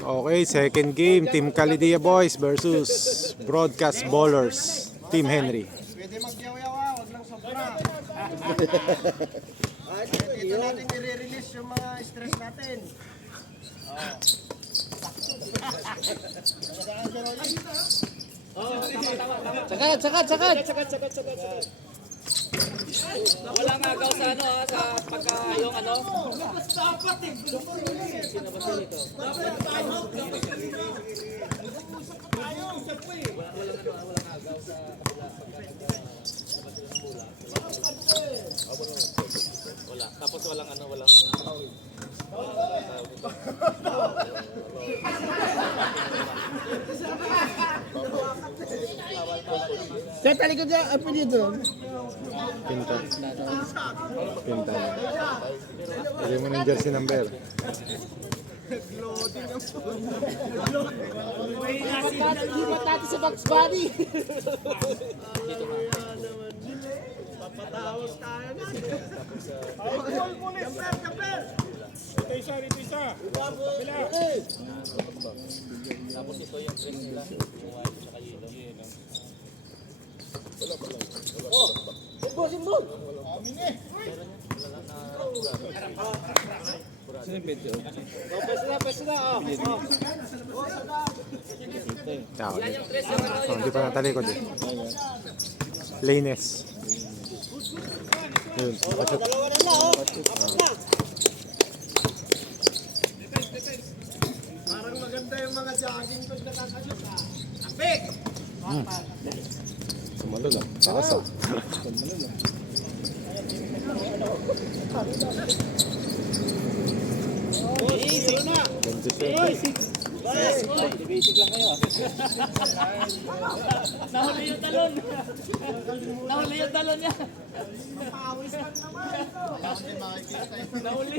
Okay, second game. Team Calidia Boys versus Broadcast Ballers. Team Henry. Pwede magyaw-yaw ha, wag lang sobra. Dito natin i-release yung mga stress natin. Sagad. Walang agaw sa ano ha, sa pagka yung ano. Wala. Tapos walang ano, walang Sa talikod niya, apa dito? Pinta. Pinta. Pwede mo ng jersey number. Lipat natin sa Bugs Bunny. Papatawas tayo na. Kapel! Ito isa. tapos ito yung dress nila. Yung white sa yellow. Simbol! Pwes na. Tao. Hindi pa natalikod eh. Lanes. Yun. Nakashoot. Dalawa na lang, apat na. Parang maganda yung mga jogging pag nakakashoot ha. Apik! Sumalo lang. Takas ah. Zero na! 27. Basic lang kayo. Nahuli yung talon. Nahuli yung talon niya. Pawis lang naman. Nahuli.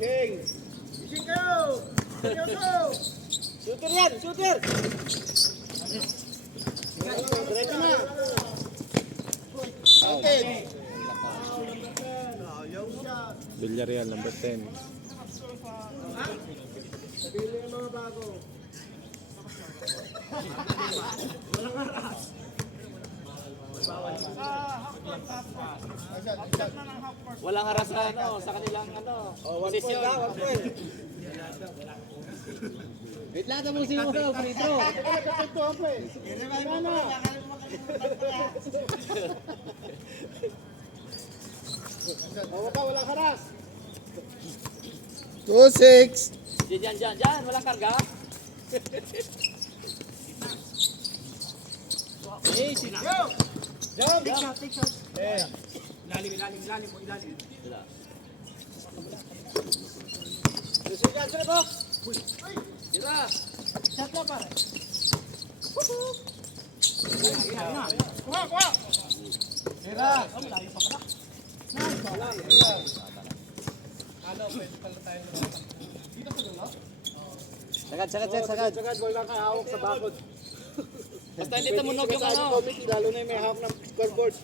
King! King kayo! Shooter yan! Shooter! Diretso na! Okay! Villarreal number 10. Sabili yung mga bago. Walang haras sa ano, sa kanilang ano. Posisyon. Wait lang, tapusin mo ka, free throw. Walang haras. 2-6. Diyan. Walang karga. Take shot. Ilalim mo. Susunod ka po. Tira. Shot na pare. Kuha. Tira. Malayo pa pala. Ano, pwede pala tayo dito sa dulo? Sagad. Wala kang hawak sa bakod. Basta hindi tumunog yung ano. Lalo na yung may hawak ng scoreboard.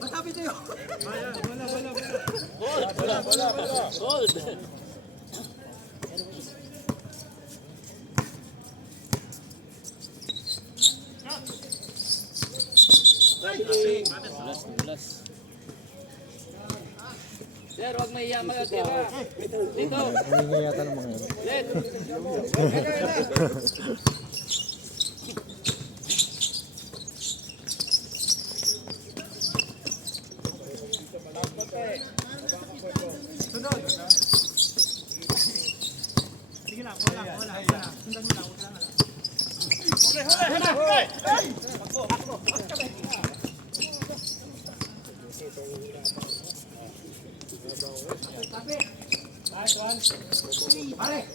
Masabi tayo. Wala. Gold. Plus. Sir, wag mahiya magtira. Dito. Hindi yata ng mga yun. Let.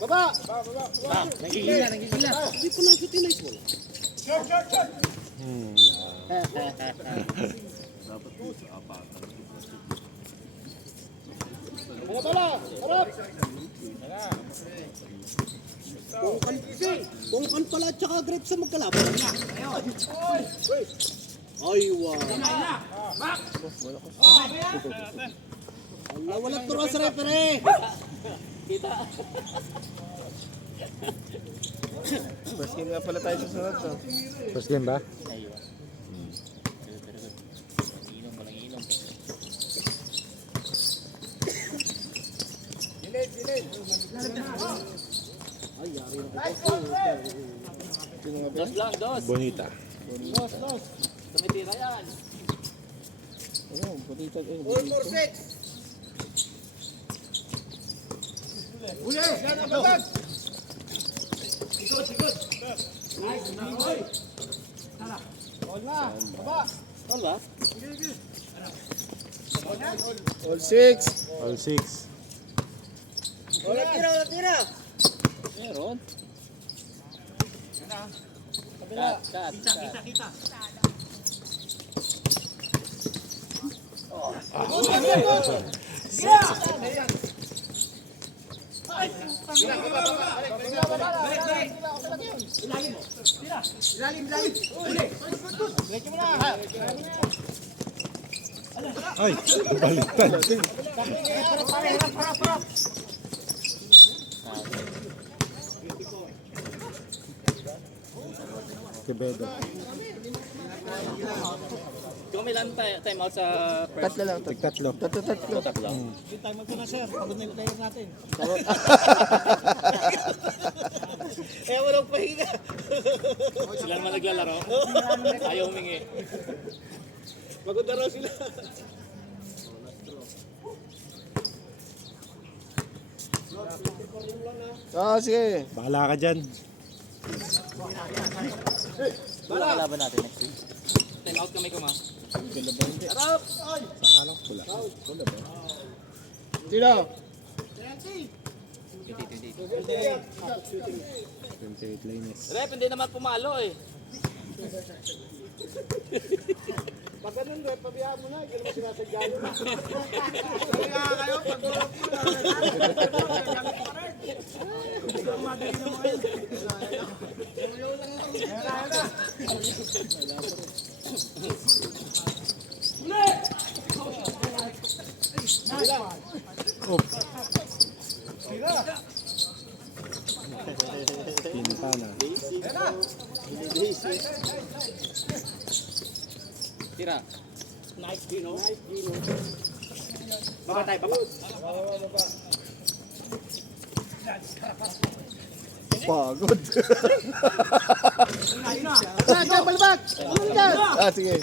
Baba! Nagigila. Hindi ko na-utilize mo. Mga bala! Harap! Pongkan pala at saka grape sa magkalaban. Ay, wow. Allah, walang turuan sa referee. Kita. First game nga pala tayo sa sunod. So. First game ba? Ayun. Inom, walang inom. Ay, yari na Dos lang, dos. Bonita. Tumitira yan. Oh, bonito. All for six. Tol ba? All six. All 6. Wala tira. Meron. Cut. Ay, baliktad. Quevedo. Kung may lang time out sa first. Tatlo lang. Tigtatlo. Tatlo. Tatlo. Time mo na, sir. Pagod na yung player natin. Eh, walang pahinga. Sila naman naglalaro. Ayaw humingi. Pagod na raw sila. Ah, sige. Bahala ka dyan. Wala kalaban natin next week. Time out kami kuma. Sino? 28 lanes. Rep, hindi naman pumalo eh. Pag ganun, Rep, pabiyahan mo na. Hindi naman sinasadya nyo na. Quintana. Tira. Nice, Gino. Baba tayo, baba. Pagod. Balbak! Ano dyan? Ah, sige.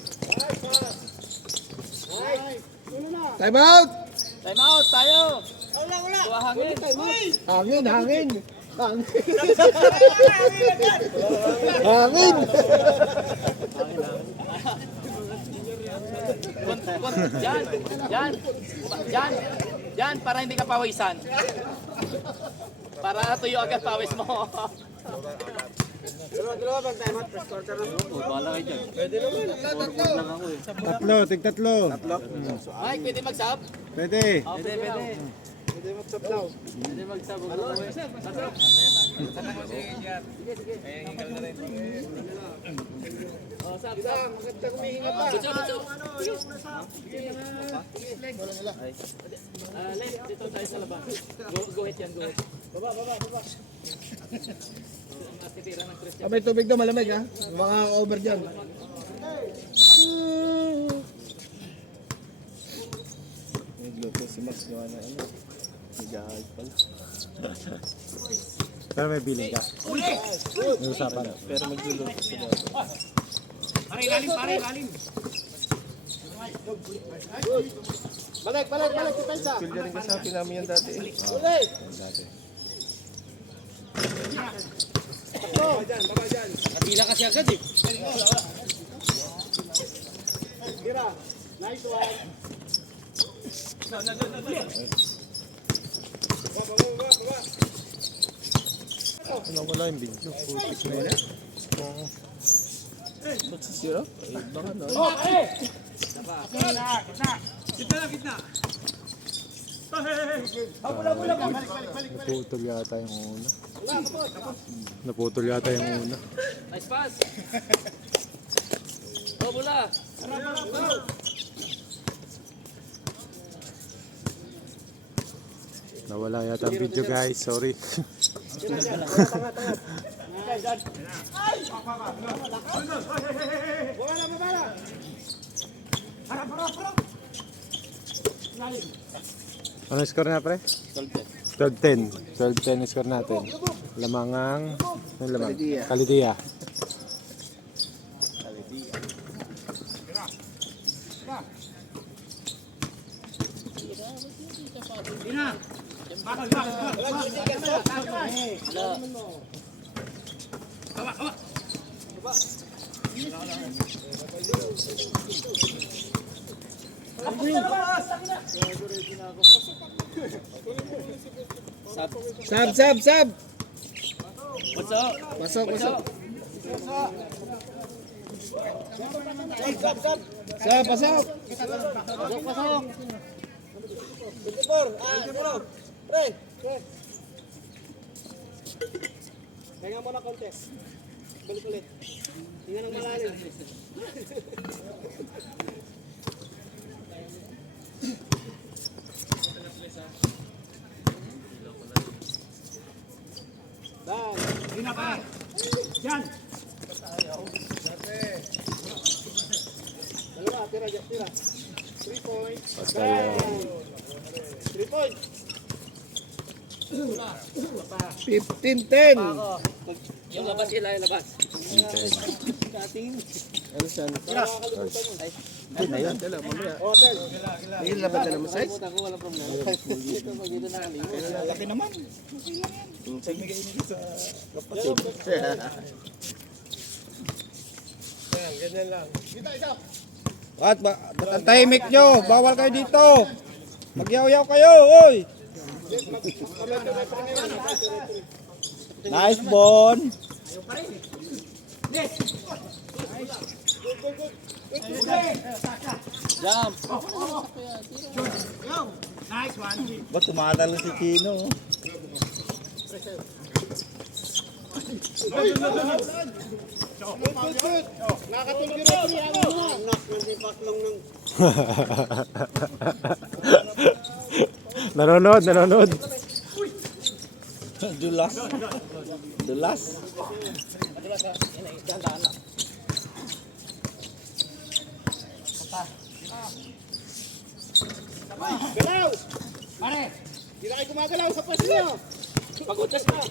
Time out! Time out tayo. Wala. Kuha hangin. Hangin. Hangin. Yan, para hindi ka pawisan. Para tuyo agad pawis mo. Dalawa bang time out? First quarter na. Bala kayo dyan. Tatlo, tigtatlo. Mike, pwede mag-sub? Pwede. Hindi mag-stop daw. Pwede mag-sub. Magandang humihinga pa. Butso. Len, dito tayo sa labas. Go ahead yan, go ahead. Baba. Natitira ng Christian. May tubig daw, malamig ha. Mga over dyan. Nagluto si Max gawa na ano. Nag-ahayag pala. Pero may billing ka. May usapan. Pero magluluto sila. Ilalim. Balik, depensa. Pilya rin kasi namin yan dati. Ulit. Dati. Katila kasi agad eh. Tira. Nice one. Ano wala yung video? Putik na yun. Ba't si Sira? Eh, baka na. Gitna. Naputol yata yung una. Naputol yata yung una. Nice pass. Oh, bola. Nawala yata ang video guys, sorry. Ano score na pre? 12-10. 12-10 yung score natin. Lamangang, ano lamang? Kalidia. Sab. Pasok. Pasok. Sab. Pasok. Pasok. Kaya mo na konti. Balik ulit. Tingnan ng malalim. Dalawa, tira. 3 points. Basta yan. 3 points. 15-10. Yung labas sila, yung labas. Ano saan? Ay, na yun. Dala, mamaya. May laban dala mo size? Ako, walang problema. Dito, pag dito nakalimutan. Laki naman. Sige ini sa kapatid. Yan, ganyan lang. Ba't ang tahimik nyo? Bawal kayo dito. Magyaw-yaw kayo, oy. Nice Bon. Jump. Ba't tumatalo si Chino? Good. Nakatulog yung referee. Anak, nandipak lang ng... Nanonood. Dulas. Galaw! Pare! Hindi na kayo gumagalaw sa pwesto nyo. Pag-utas na.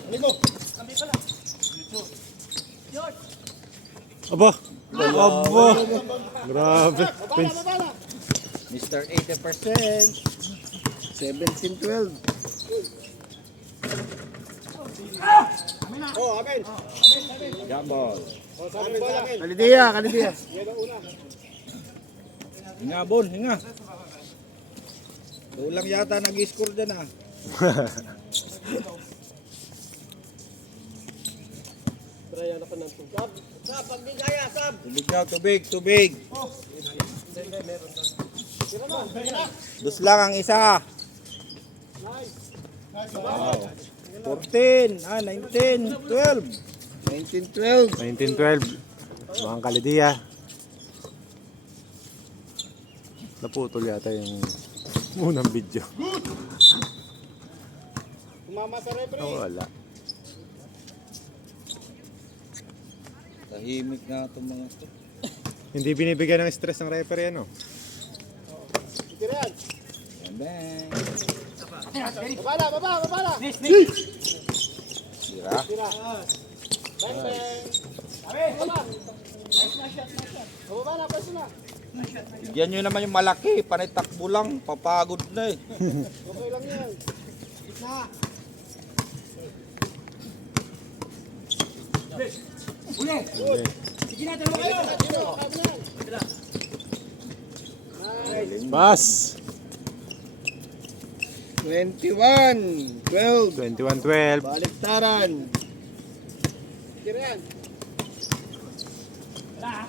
Aba. Grabe. Bala. Mr. 80%. 17-12. Oh, amen. Gambol. Oh, sabi mo amen. Kalidia. Yan ang una. Hinga, Bon, hinga. Ulang yata nag-score dyan ah. Brian ako ng tubig. Sab, pagbigaya, sab. Tubig. Dus lang ang isa. Wow. 14, 19, 12. 19-12. Mga Kalidia. Naputol yata yung unang video. Kumama sa referee. Wala. Tahimik nga itong mga ito. Hindi binibigyan ng stress ng referee ano. Tira yan. Bang. Babala. Sira. Bang. Babala, pwesto na. Bigyan nyo naman yung malaki. Panay takbo lang. Papagod na eh. Okay lang yan. Gitna. Pass. 21, 12. 21-12. Baliktaran. Tira yan.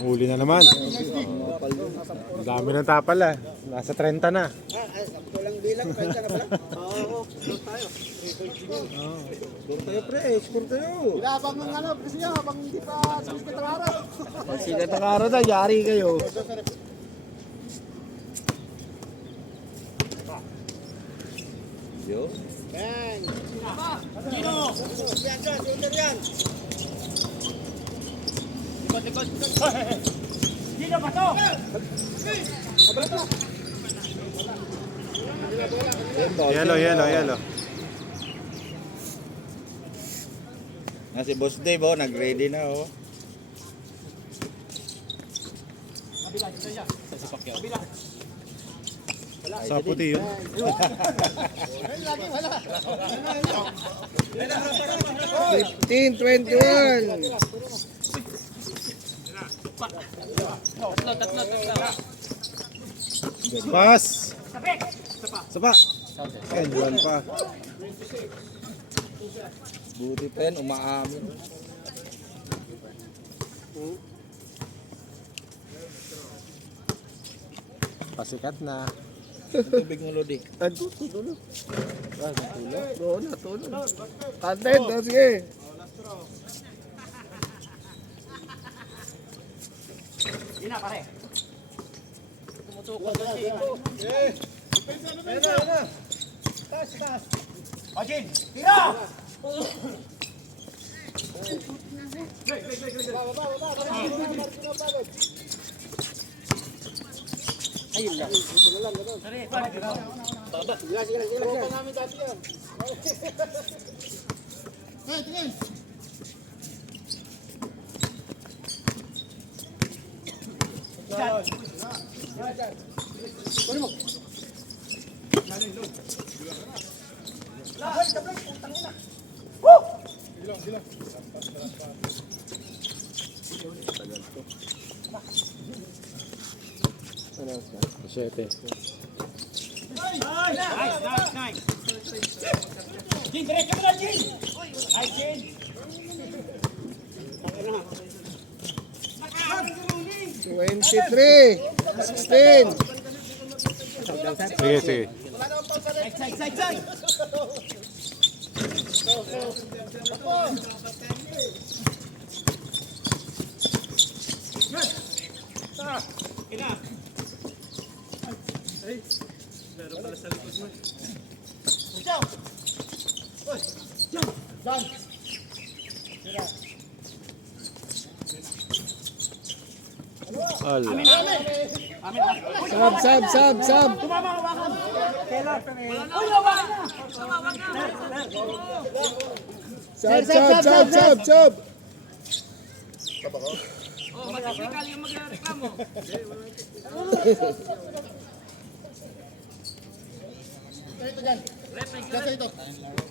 Huli na naman. Ang dami ng tapal ah. Nasa 30 na. Ito lang bilang, kahit ka na pala. Oo, doon tayo. Score tayo pre, score tayo. Habang ng ano, kasi yan, habang hindi pa sumikat ang araw. Sikat ang araw na, yari kayo. Yo. Bang! Gino! Yan, yan, shoulder yan. Likod! Gino, bato! Yellow. Na si Boss Dave oh, nag-ready na oh. Sa puti yun. Lagi, wala. 15-21. Tatlo. Pass. Sapa. Eh, juan pa. Buti pa yan, umaamin. Pasikat na. Tubig mo, Lodi. Tulog. Doon na, tulog. Content, sige. Gina, pare. Tumutukod na si Iko. Taas. Ajin! Tira! Ayun lang. Sorry, pare. Sige lang. Namin dati yan. Siyete. Nice. Jin, diretso mo na, Jin! Ay, Jin! 23-16. Sige. Side! Ala. Sab. Sab. Oh, mag-technical yung magreklamo.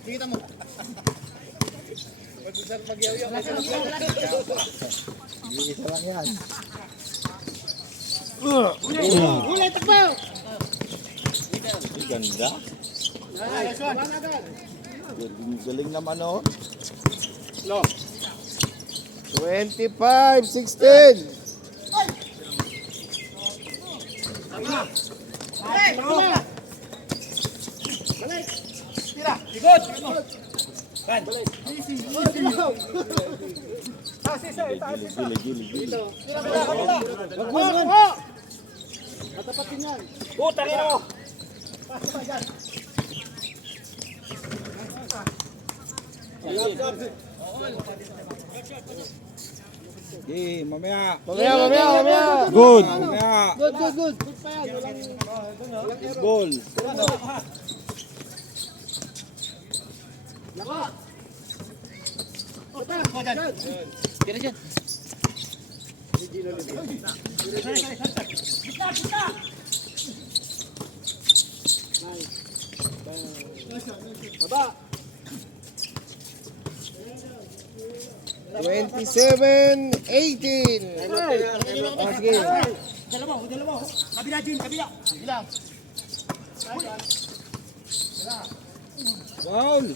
Kita mo. Isa lang yan. Ulay, takbo! Ganda. Nice one. Galing naman oh. No. 25-16. Tira! Likod! Kan! Gili. Matapatin yan. Putang ina mo! Okay, mamaya. Good. Mamaya. Good. Good pa yan. Ball. Tira dyan! Baba. 27-18. Sige. Dalawa! Kabila, Jin! Kabila! Bilang! Foul.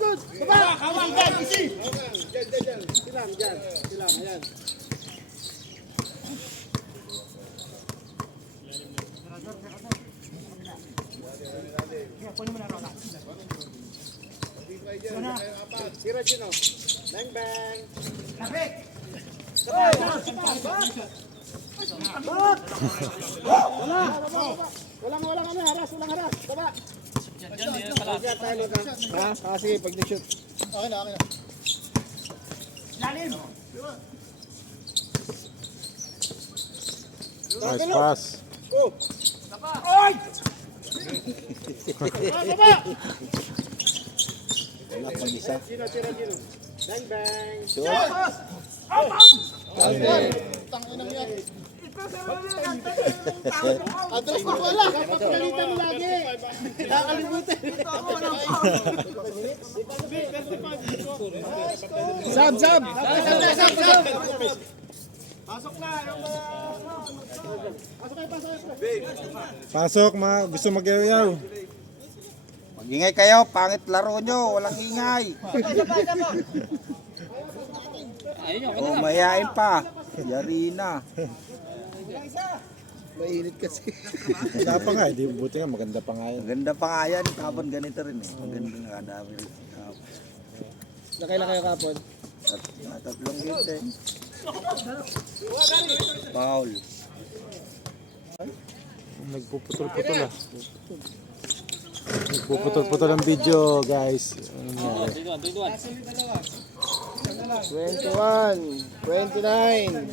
Good. Baba! Kawang! Gan! Easy! Diyan. Silang. yan. Sira Gino. Bang bang. Walang haras. Baba. Ha? Sige, pag ni-shoot. Okay na. Nice pass. Go. Wala pang isa. Gino. Bang bang. Tanginang yan. Adres ko wala. Kapagalitan mo lagi. Nakakalimutan. Sab. Pasok na. Pasok, gusto mag-yaw-yaw. Mag-ingay kayo, pangit laro nyo, walang ingay. Oh, mayayain pa. Yari na. Mainit kasi. Wala pa nga, di buti nga, maganda pa nga yun. Maganda pa nga yan, kapon ganito rin eh. Maganda nga, dami rin. Nakailan kayo kapon? Tatlong games eh. Foul. Nagpuputol-putol ah. Nagpuputol-putol ang video, guys. Ano nangyari? 21, 29.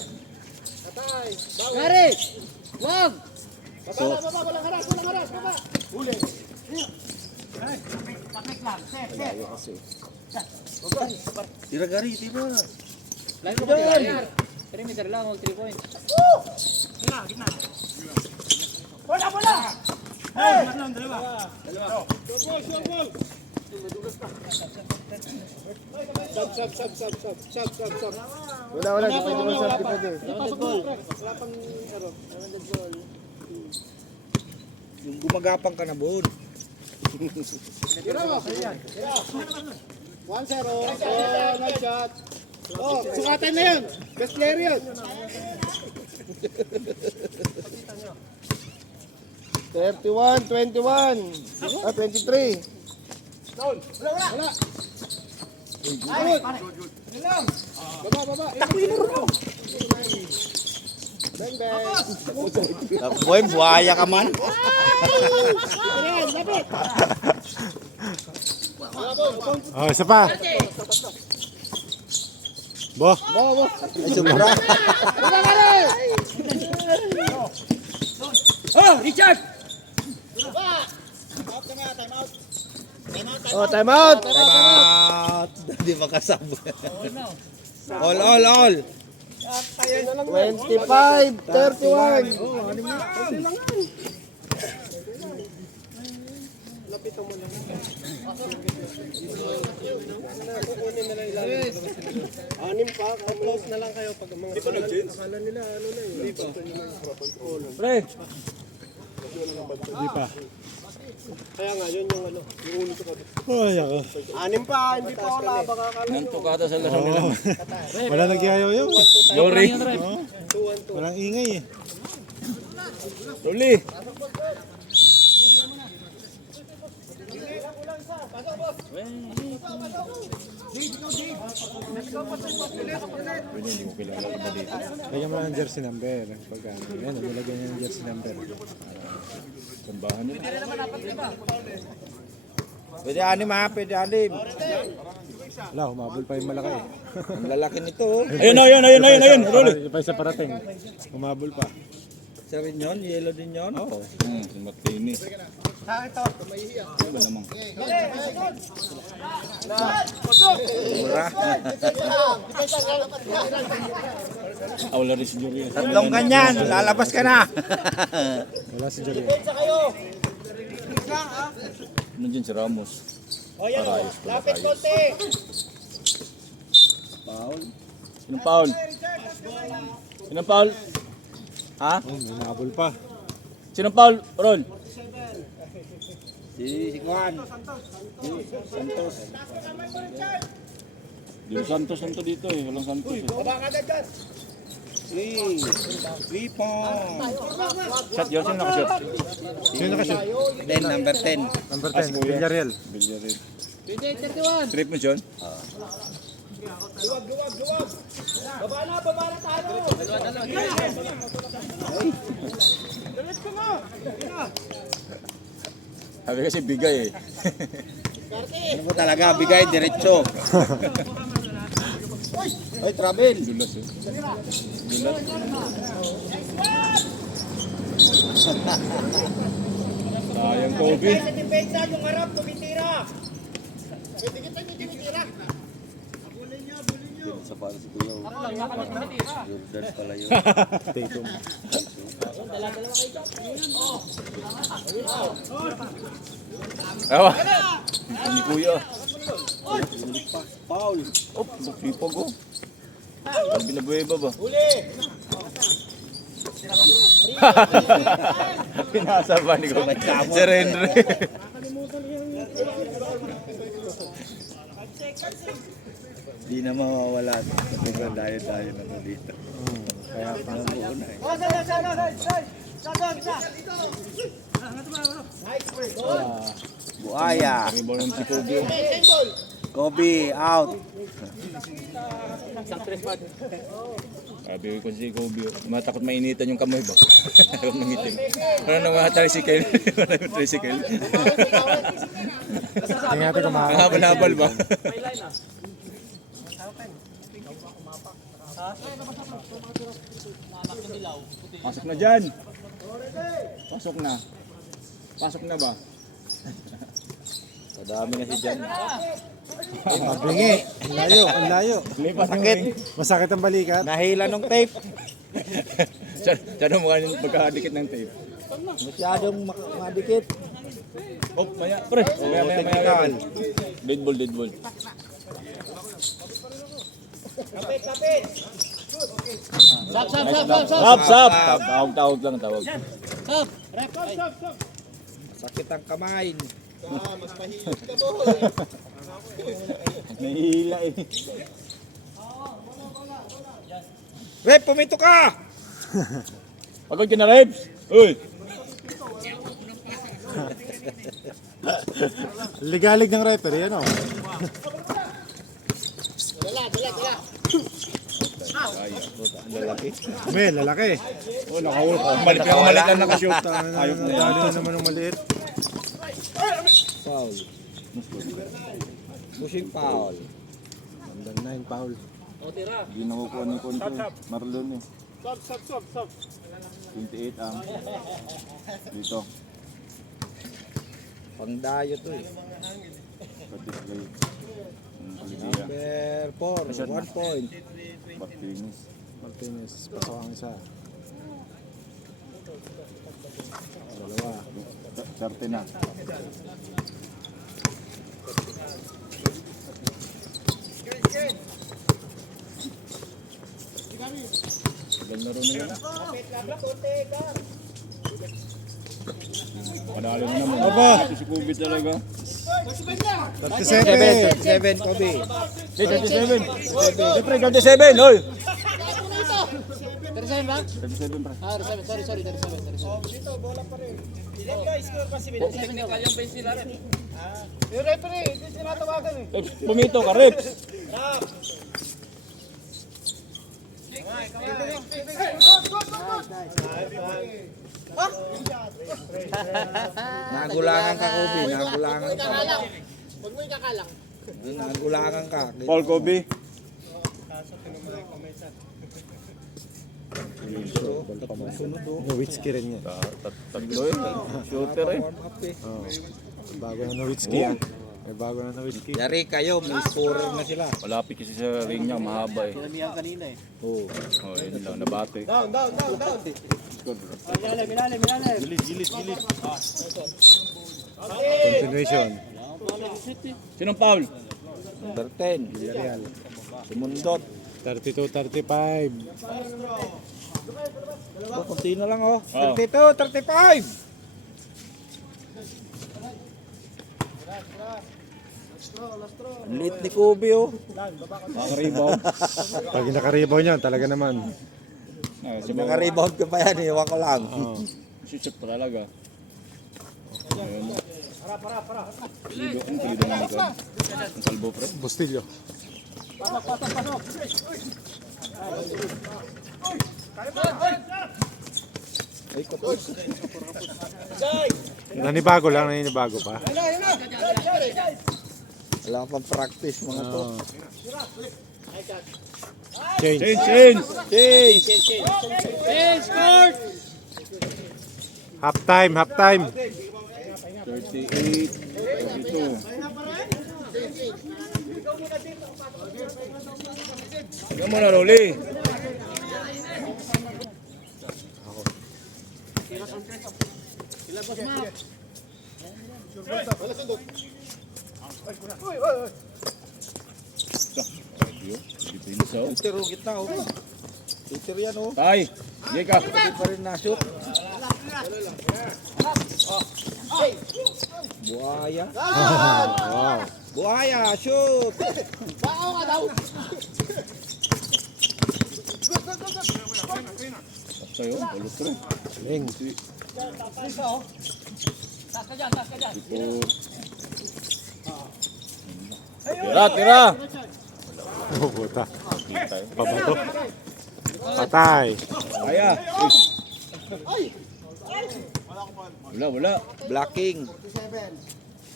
Gary! Wag! Baba, walang haras, baba. Huli. Tira gari, tira. Perimeter lang, 3 points. Sub. Wala, di pwede mo sub, di pwede. Wala pang aro. Yung gumagapang ka na, Bon. Tira mo. 1-0. Nice shot. Oh, sukatan na yun. Best player yun. 31, 21. 23. Wala. Ayun. Baba. Bang. Boy, buhaya ka man. Lapit. Oh, isa pa. Bo. Ay, sobra. Oh, Richard! Oh, time out. Hindi makasab. All. 25, 31. Anim pa, close na lang kayo pag mga akala nila ano na yun. Pre! Di pa. Kaya nga, yun yung ano, yung ulo ko. Ay, ako. Anim pa, hindi pa wala, baka akala nyo. Tukada sa laro nila. Wala nag-yaw-yaw. Yori! Walang ingay eh. Tuli! Pwede, hindi mo kilala ka ba dito? Lagyan mo lang ng jersey number. Pagka, yan, nilagyan niya ng jersey number. Sambahan nyo. Pwede anim ha, pwede anim. Wala, humabol pa yung malaki eh. Ang lalaki nito. Oh. Ayun! Rolly! Yung pa isa parating. Humabol pa. Isa rin yun, yellow din yun. Oo. Matini. Ano ba namang? Mura. Wala rin si Juri. Tatlong ganyan, lalabas ka na. Wala si Julian. Nandiyan si Ramos. O yan o, lapit konti. Foul. Sinong foul? Sinong foul? Ha? Oh, may nabol pa. Sinong foul? Roll! Si Juan. Si Santos. Di ba Santos lang to dito eh. Walang Santos eh. Three point. Shot yun, sino nakashot? Sino nakashoot? Then number 10. Number Ah, 10, si Kuya. Villarreal. Villarreal. 28-31. Trip mo yun? Baba na tayo. Sabi kasi bigay eh. Ano mo talaga, bigay diretso. Ay, travel. Dulas eh. Dulas. Sayang Kobe. Sa depensa, yung harap, tumitira. Pwede kita niyo tumitira. Sa para si Kuya. Jordan pala yun. Tatum. Ewa. Ni Kuya. Paul. Oh, sipag oh. Albi na buweba ba? Pinasa ba ni ko? Sir Henry. Di na mawawala. Sobrang dayo-dayo na dito. Kaya pang Buaya. Rebound si Kobe. Kobe out. Sabi ko si Kobe, matakot mainitan yung kamay ba? Takot nangitim. Ano nang mga tricycle? Ano tricycle? tingnan natin kung Ang habal-habal ba? Pasok na dyan. Pasok na. Pasok na ba? Kadami na si Jan. mabingi. Ang layo, ang layo. Lipas Sakit. Masakit ang balikat. Nahila ng tape. Diyan ang mukha yung pagkakadikit ng tape. Masyadong madikit. Oh, maya, pre. Maya. Technical. Dead ball, dead ball. Kapit. Sap! Tawag lang, tawag. Sakit ang kamay. Nahihila eh. Rep, pumito ka! Pagod ka na, Rebs! Uy! Ligalig ng referee, ano? Ang lalaki. May, lalaki. Oh, nakahulog. Malit lang nakashoot. Ayok na yan. Dali naman ng maliit. Foul. Pushing foul. Number 9, foul. Hindi nakukuha ni Conte. Marlon eh. Stop. 28 ang dito. Pangdayo to eh. Patisgay. Paligiya. Number 4, 1 point. Martinez. Martinez, pasok ang isa. Dalawa. Sarte na. Tagal na rin na yun. Panalo na naman. Aba! Si Kobe talaga. 37. 7, Kobe. 37. Siyempre, 37. Oy! 37 ba? 37 pre. Ah, 37. Sorry. 37. Dito, bola pa rin. Ilan guys, score pa si Technical yung base nila rin. Yung referee, hindi tinatawagan eh. Reps, pumito ka, Reps. Nagulangan ka, Kobe. Nagulangan ka. Huwag mo ikakalang. Nagulangan ka. Paul Kobe. Nowitzki rin yan. Tatlo eh. Shooter eh. Warm up eh. Oh. Bago na Nowitzki yan. May bago na Nowitzki. Yari kayo, may scorer na sila. Malapit kasi sa ring niya, mahaba eh. Pinamihan kanina eh. Oo. Oh, yun lang, nabate. Down. Milalim. Gilit. Continuation. Sinong foul? Number 10, Villarreal. Sumundot. 32-35. Oh, kunti na lang oh. Oh. 32, 35. Ang liit ni Kobe oh. Naka-rebound. Pag naka-rebound yan, talaga naman. Si mga Naka-rebound ka pa yan, iwan ko lang. Oo. shoot pa talaga. Ayun. Lido, ang lido ng likod. Ang kalbo pre. Bustilyo. Nanibago lang, naninibago pa. Wala ka pang practice mga to. Oo. Change. Change! Change! Half time, half time. 38, 42. Tignan mo na, Rolly. Dito yung isaw. Peter oh, gitna oh. Peter yan oh. Tay, sige ka. Hindi pa rin na-shoot. Buhaya. Wow. Buhaya, shoot! Sa'yo, balot ko. Ling. Tira! Oh, puta. Pabato. Patay. Kaya. Wala. Blocking.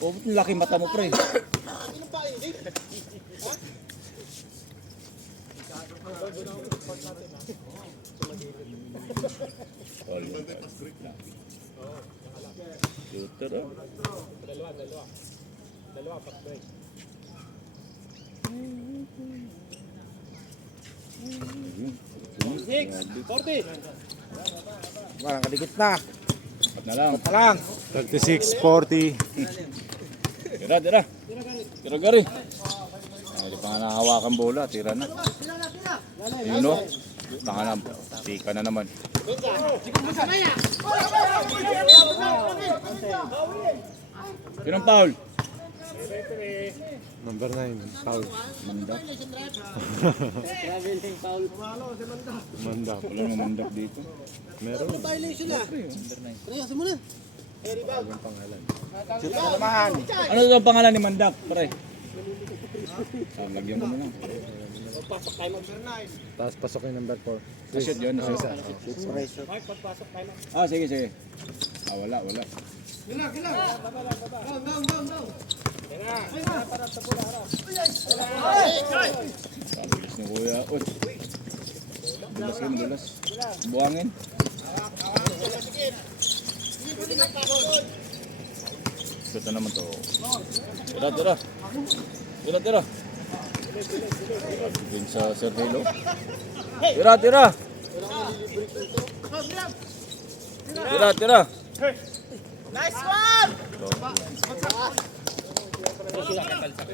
Oh, ba't yung laki mata mo, pre? Shooter, ah. Walang kadikit na. At na lang. Palang. 36, 40. Tira. Tira gari. Ay, di pa nga nakahawakan bola. Tira na. Yun o. Tanga na. Tika na naman. Yun ang foul. Number 9, foul. Mandak. Mandak. Wala nang mandak dito. Meron. Shoot mo naman. Ano ang pangalan ni Mandak, pre? Lagyan ko na lang. Tapos pasok yung number 4. Shoot yun. Shoot. Pressure. Ah, sige. Wala. Bilis ni Kuya. Uy. Dulas. Buhangin. Shoot na naman to. Tira. Din sa Sir Halo. Tira. Nice one!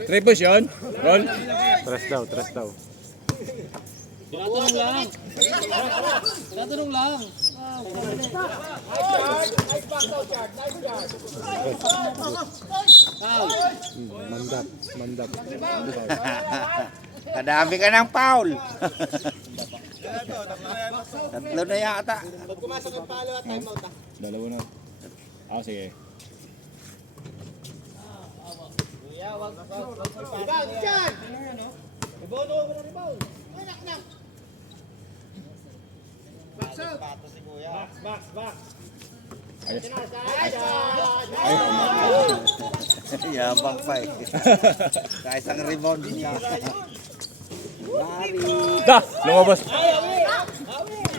Three push yun. Roll. Tres daw. Tatanong lang. Mandak. Kadami ka ng foul. Tatlo na yata. Dalawa na. Sige. Rebound dyan! Rebound mo na rebound. Box. Yabang pa eh. Kahit ang rebound din niya. Da! Lumabas.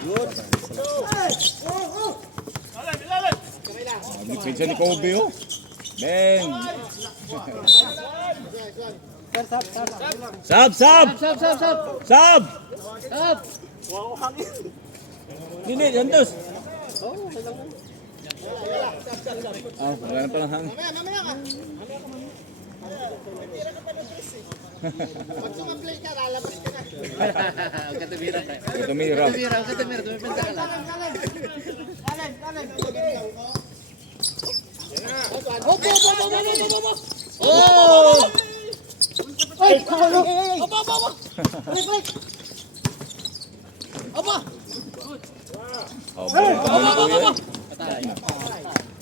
Good. Pinsa ni Kobe oh. Bang! Sab! Hindi, yandos. Wala na palang hangin. Pag sumablay ka, lalabas ka na. Tumira.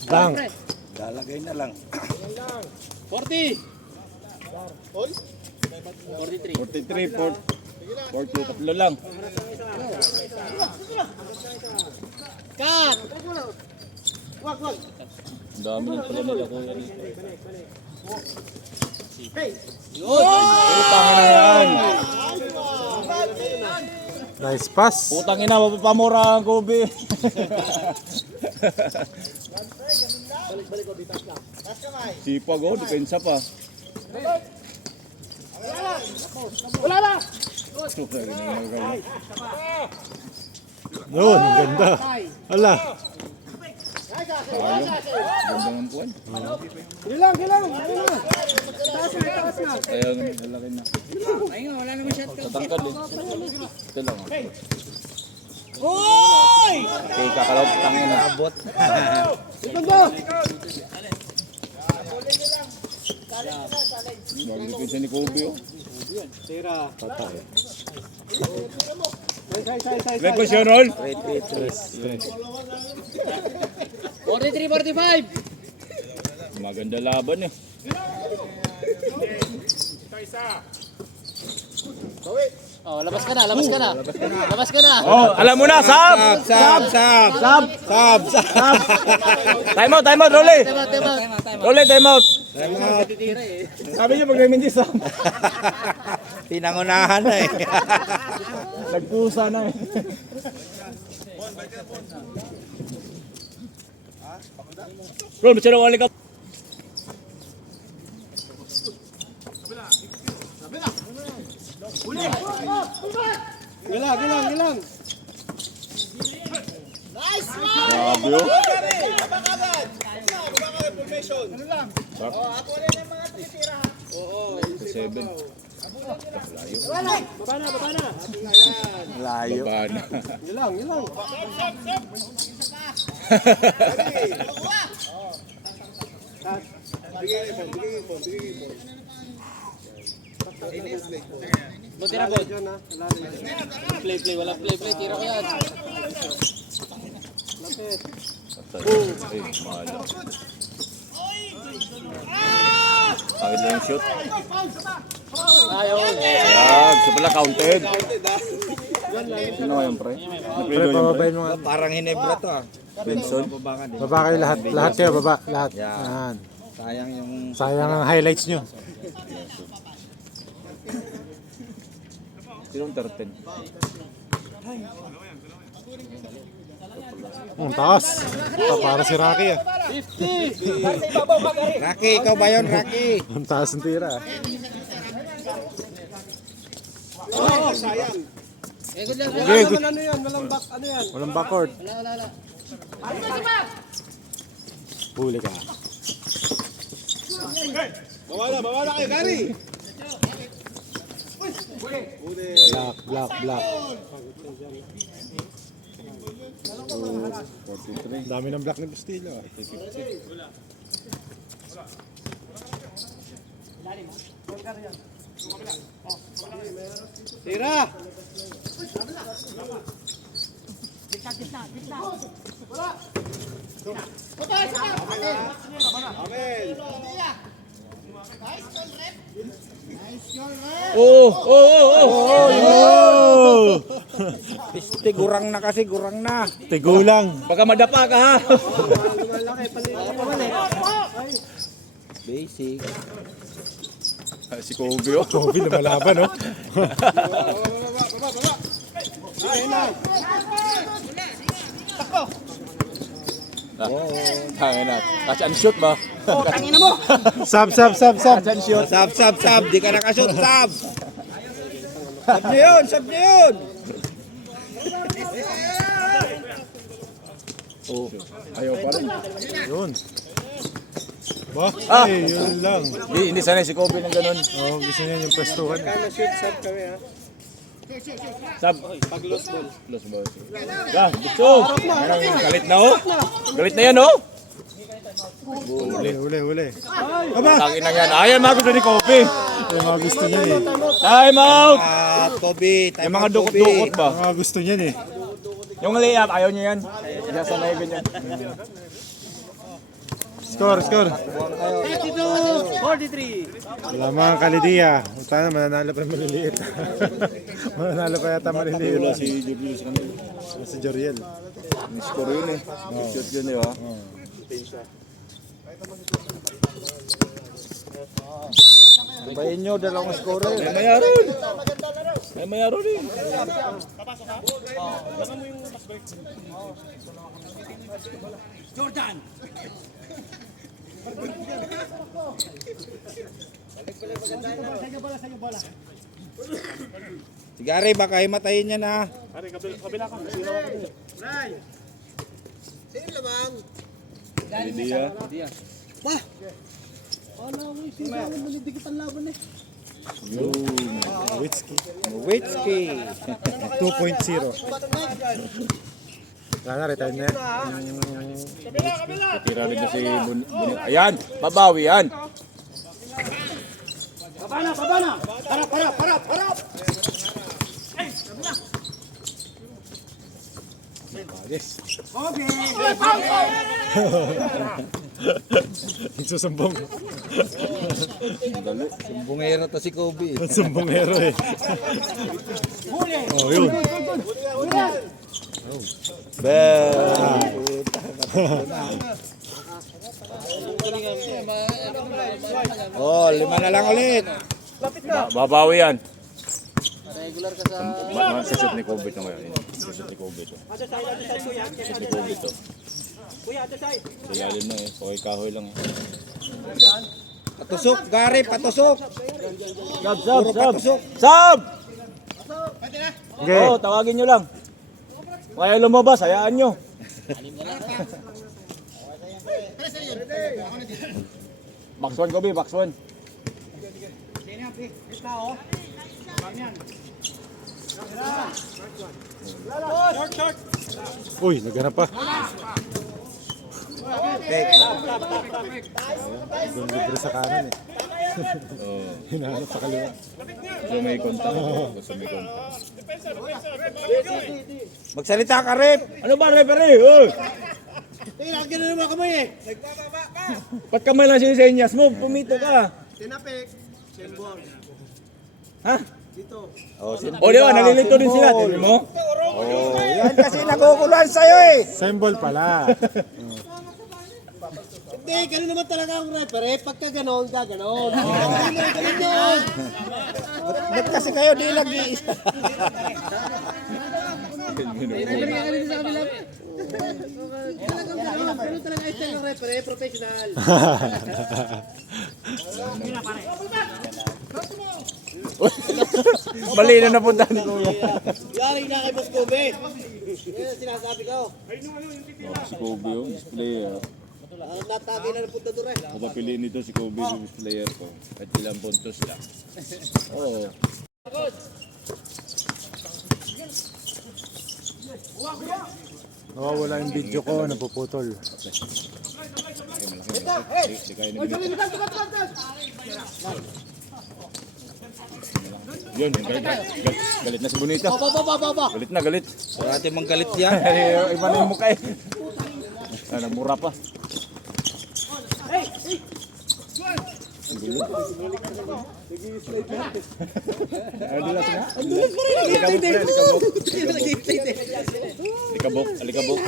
Bang. Lalagay na lang. 40. 43, 40, tatlo lang. Cut. Ang dami ng pala nila kuya dito. Putang ina yan. Nice pass. Putang ina, mapapamura ang Kobe. Sipag oh, depensa pa. Wala na. Yun, ganda. Ala. Ayun, ganda ng puwan. Gilang. Ayun na. Taas na. Ayun, lalaki na. Ayun, wala naman shot. Tatangkad eh. Ito lang. Hoy! Okay, kakalaw, tangin na. Abot. Ito ba? Bago depensa ni Kobe oh. Tira. Patay. May question roll? 43-45. Maganda laban eh. Oh, labas ka na. Oh, alam mo na, sab! Sab. Time out, Rolly! Tema. Rolly, time out! Titira eh. Sabi niyo pag may mindis ah. Pinangunahan na eh. Nagpusa na eh. Bro, masyadong wali ka. Gilang. Grabe oh. Seven. Baba na. Layo. Baba na. Gilang. Buti na po. Play. Wala play. Tira ko yan. Ay, mahal. Pagod lang yung shoot. Ayun. Yag, sa pala counted. Sino nga yung pre? Pre, pababayin mo nga. Parang hinebra to ah. Benson. Baba kayo lahat. Lahat kayo, baba. Lahat. Yan. Sayang yung... Sayang ang highlights nyo. Sinong 13? Ang taas. Para si Rocky ah. 50. Rocky, ikaw ba yun, Rocky? Ang taas ng tira ah. Oh, sayang. Good lang. Okay, good. Ano yan? Walang back. Ano yan? Walang backward. Wala. Huli ka. Bawala kayo, Gary. Black. Dami ng black ni Bustillo ah. Tira. Oh! Gurang na kasi, gurang na. Tigulang. Baka madapa ka ha! Lumalaki. Basic. Si Kobe oh. Kobe lumalaban oh. Tangin na. Catch and shoot ba? Sab. Catch and shoot. Sab. Di ka nakashoot, sab. Sab niyo yun. Oh, ayaw pa rin. Yun. Ba? Ay, yun lang. Hindi sanay si Kobe ng ganun. Oh, gusto niya yung pwestuhan. Shoot sub kami ha. Sab. Pag lost ball. Lost ball. Ya, gusto. Galit na oh. Galit na yan oh. Huli. Tangin na yan. Ayan, mga gusto ni Kobe. Yung mga gusto niya eh. Time out! Kobe, Yung mga dukot-dukot ba? Yung mga gusto niya eh. Yung layup, ayaw niya yan. Isasanay ganyan. Score. 42, 43. Wala mga kalidiya. Sana mananalo pa yung maliliit. Mananalo pa yata maliliit. Wala si Julius kanina. Si Joriel. May score yun eh. Shoot yun eh, ha? Bayin nyo, dalawang score. May mayaron! May mayaron eh. Jordan. Si Gary, baka himatayin niya na. Hindi ah. Nowitzki. 2.0. Sana retire na yan. Tira rin na si Bunit. Ayan! Babawi yan! Babana. Para. Yes. Okay. Susumbong. Bungero to si Kobe. Sumbongero eh. Oh, yun. Oh, 5 na lang ulit. Babawi yan. Sa shoot ni Kobe ito ngayon. Sa shoot ni Kobe ito. Shoot ni Kobe ito. Sa ilalim na eh. Okay, kahoy lang eh. Patusok, Gary, patusok. Sab! Puro patusok. Sab! Okay. Oo, tawagin nyo lang. Kaya lumabas, hayaan nyo. Box 1 Kobe, box 1. Uy, naghanap pa. Okay. Doon libre sa kanan eh. Oo. Hinahanap sa kaliwa. Gusto may kontak. Gusto may kontak. Magsalita ka, Rep. Ano ba, referee? Uy! Lagi na naman kamay eh. Ba't kamay lang sinisenyas mo? Pumito ka. Tinapik. Sembol. Ha? Oh, O di ba, nalilito din sila. Tignan mo? Oh, yan kasi naguguluhan sa'yo eh. Symbol pala. Hindi, gano'n naman talaga ang referee. Pagka gano'n, gano'n. Ganun yun. Ba't kasi kayo di nag-iisa? Ganun talaga ay style ng referee. Professional. Mali na napunta ni Kuya. Yari na kay Boss Kobe. Yan ang sinasabi ko. Si Kobe yung player. Natagay na ng punta doon eh. Kapapiliin nito si Kobe yung player ko. At ilang puntos lang. Oo. Nawawala yung video ko, napuputol. Di kaya na binito. Yun, galit na si Bonita. Galit na, galit. Parati mong galit yan. Iba na yung mukha eh. Mura pa. Ang gulo. Alikabok. Alikabok.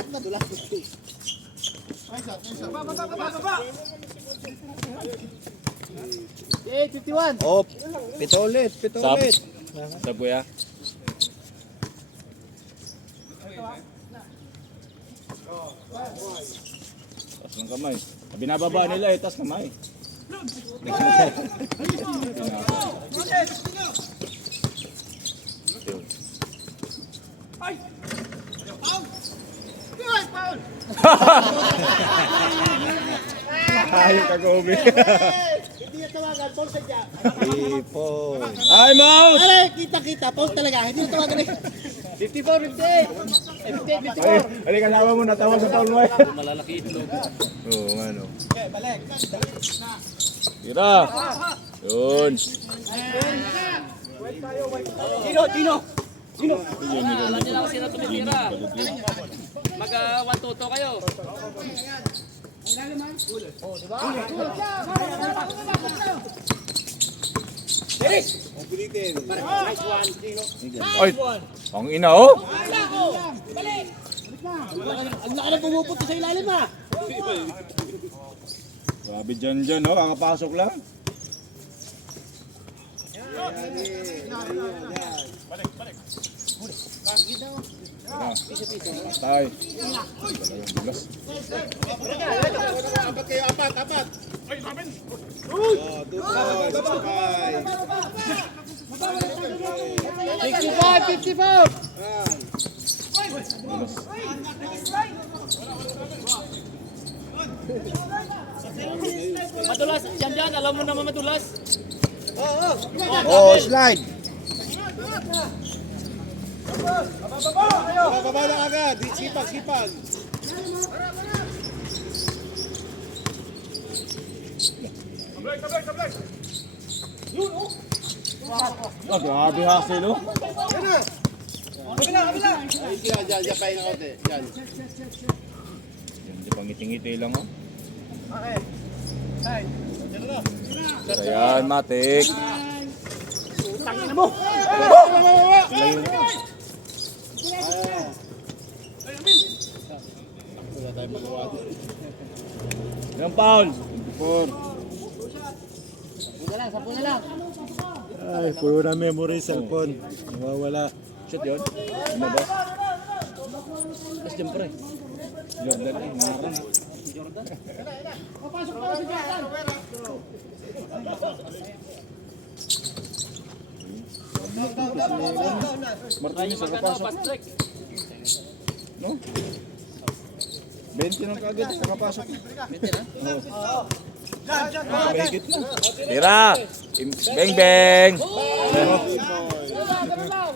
Oh, pito ulit. Sab. Sab kuya. Tas ng kamay. Binababa nila eh, tas kamay. Ayaw ka, Kobe. Hindi na tawagan, Paul sadya. Ipon. Time out! Aray, kita-kita, Paul talaga. Hindi na tawagan eh. 54, 58. 58, 54. Ay, kasama mo, natawag sa taon mo eh. Malalaki itlog. Oo, ano. Tira. Yun. Dino. Alam nila kung sino tumitira. Mag 1-2 kayo. Ay, ang ina oh. Ang laki na pumupunta sa ilalim ha. Grabe dyan, oh. Kakapasok lang. Tay. Dalawang bulas. Apat kayo, apat. Fifty-five, 54. Madulas. Yan. Alam mo naman madulas. Oh, slide. Bababa na agad, sipag. Ah, grabe hasil oh. Diyan, pahinga ko, diyan. Yan, di pangiting-ngiti lang oh. So yan, matik. Tangin mo. Yan, Paul. 24. Sampu na lang. Ay, puro na memory cellphone. Nawawala. Shot yun. Lumabas. Tapos siyempre. Jordan eh, nakarang. Martinez, Mag nakapasok. fast break. No? 20 lang kagad, nakapasok. 20 na? Mahigit na. Tira! Beng beng!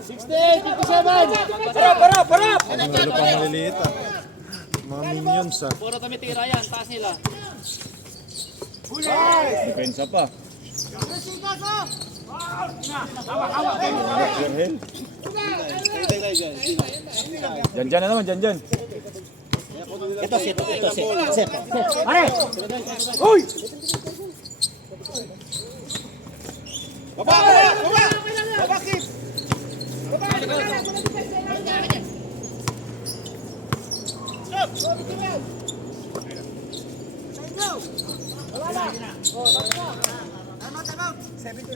68, 57. Para. Ano pang maliliit ah. Mga minions ah. Puro tumitira yan. Taas nila. Depensa pa. Dyan na naman, dyan. Ito, set. Pare. Uy! Baba, Kip!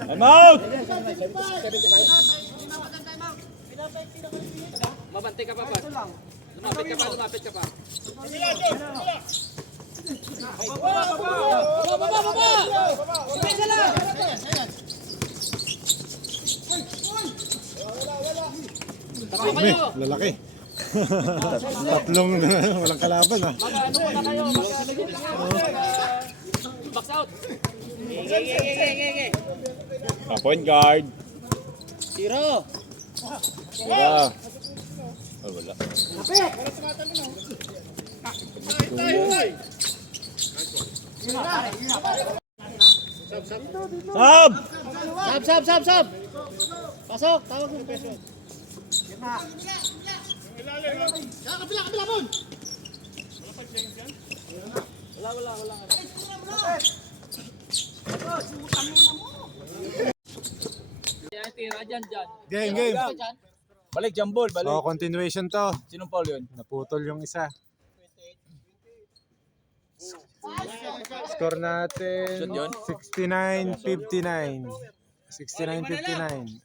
I'm out! Mabante ka pa ba? Lumapit ka pa. Takbo May, kayo. lalaki. Tatlong walang kalaban ah. Mag-ano muna kayo. Box out. Point guard. Zero. Tira. Oh, wala. Sab! Sab. Pasok, tawag mo peso. Yan, tira dyan. Game. Balik, jambol, balik. So, continuation to. Sinong Paul yun? Naputol yung isa. Score natin Shoot yun? 69-59. 69-59.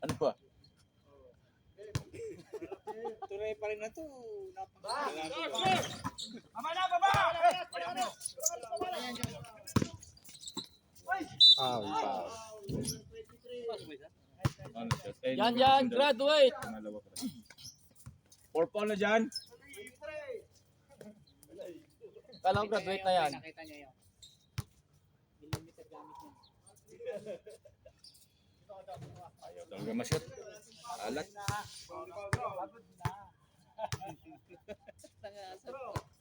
Ano ba? Tunay pa rin na to. Foul. Ano shot? Eh, Yan, graduate. pangalawa pa rin. 4 Paul na dyan. Kala ko graduate na yan. Ayaw talaga ma-shoot. Alat.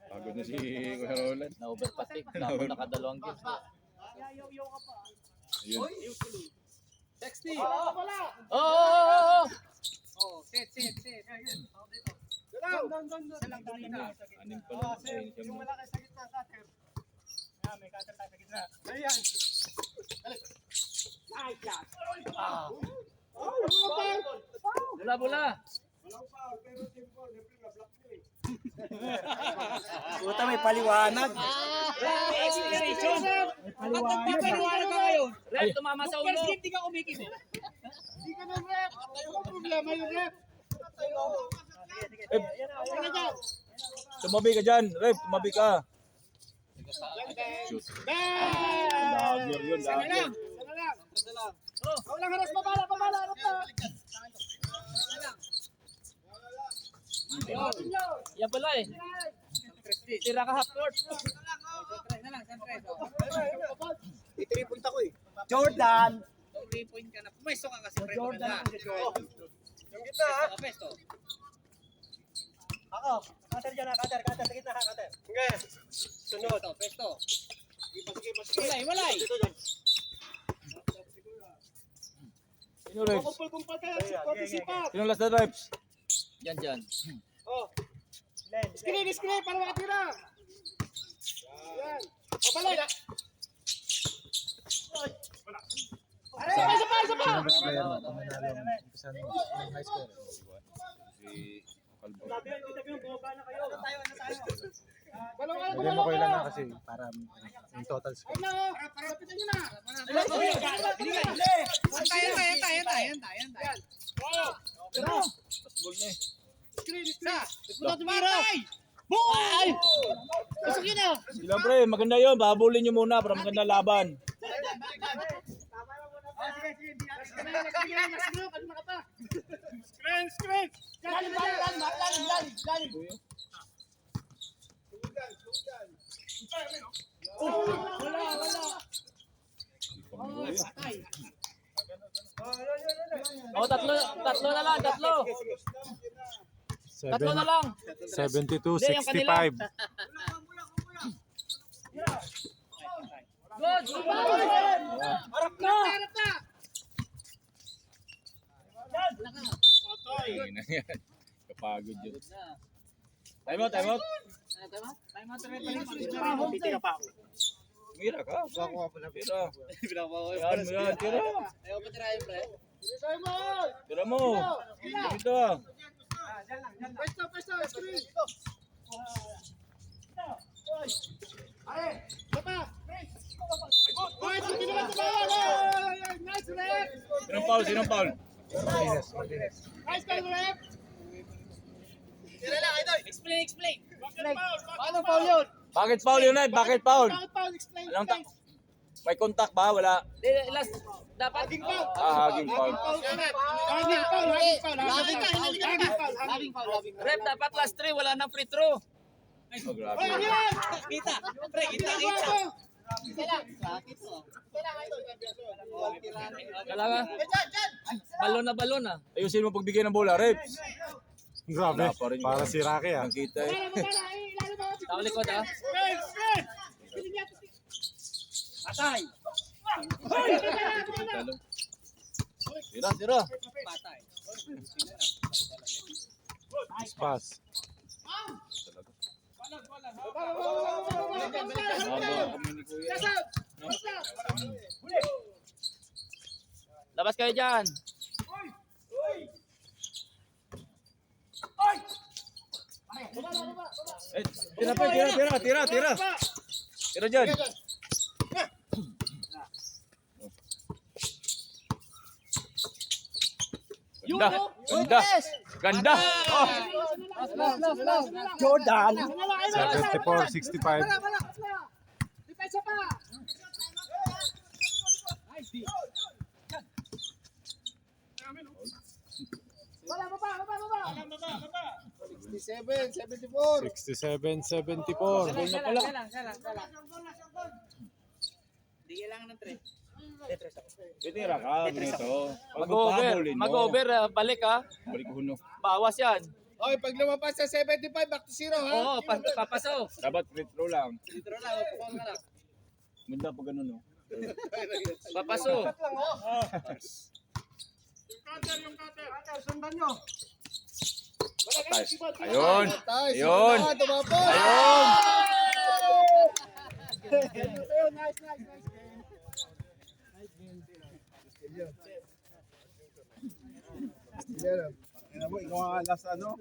Pagod na si Kuya Roland. Na-overpatik. Damo nakadalawang games. Ayun. 60. Oh! Oh, set. Anim pa lang. Ayun siya mo. Wala kayo sa gitna, cutter. Yan, may cutter tayo sa gitna. Ayan. Nice shot. Bola. Puta, may paliwanag. Explanation. Paliwanag ka ngayon. Ref, tumama sa ulo. First game, di ka umikim eh. Di ka ng rep. Yung problema yung rep. Tumabi ka dyan. Ref, tumabi ka. Shoot. Dagger yun. Sana Dagger. lang. Walang haras, babala. Harap na. Yan pala eh. Tira ka half court. I-3-point ako eh. Jordan! 3 point ka na. Pumesto ka kasi. Jordan. Yung gitna ha. Pumesto. Ako. Cutter dyan ha. Cutter. Sa gitna ha. Cutter. Okay. Sunod. Pesto. Walay. Sino Ref? Kumpul ka. Sipag. Sino last na Refs? Dyan. Oh. Screen. Para makatira. Yan. Papalay. Isa pa. Best player mo, kung manalo, umpisan mo ng high score. Si Calvo. Ano tayo? Lagyan mo ko ilan na kasi para yung total score. Parapitan nyo na. Pasbol na eh. Screen. Pupunta tumira. Boom! Pasok yun na. Sila pre, maganda yun. Bahabulin nyo muna para maganda laban. Screen. Lalim. Oh, tatlo na lang. Tatlo na lang. 72, Hindi, yung kanila. 65. Good. Harap na. Ayun na yan. Kapagod yun. Time out. Titira pa ako. Mira ka. Ako nga pala. Tira. Yan. Tira. Ayaw pa tirahin, pre. Tira mo. Dito. Pesto, screen. Baba. Oy, tinaman sa bawal. Nice, rep. Sinong foul? Nice, rep. Explain. Paano foul yun? Bakit foul yun, Ed? Bakit foul? Bakit foul? Explain. Anong may contact ba? Wala. Last, dapat. Haging foul. Haging foul. Haging foul. Ref, dapat last 3. Wala nang free throw. Oh, grabe. Kita. Pre, kita. Kailangan. Balon na. Ayusin mo pagbigay ng bola, Reps. Grabe, Wala pa rin para yun. si Rocky ah. Nakita eh. Tao likod ah. Patay. Tira. Patay. Nice pass. Labas kayo dyan. Eh, tira. Tira dyan. Ganda. Oh. Jordan! 74, 65. Depensa pa. Baba. 67, 74. 67, 74. Kailang. Hindi kailangan ng 3. Titira ka dito. Pag Mag-over. magpahabulin mo. Mag-over, balik ha. Balik ko no. Bawas yan. Okay, pag lumabas sa 75, back to 0, ha? Oo, papaso. Dapat free throw lang. Dito na lang, pumang ka lang. Ganda pag ganun, no? Papaso. Sundan nyo. Ayun! Ayun! Tumapos! Ayun! Nice, nice, nice. Ikaw ang alas ano?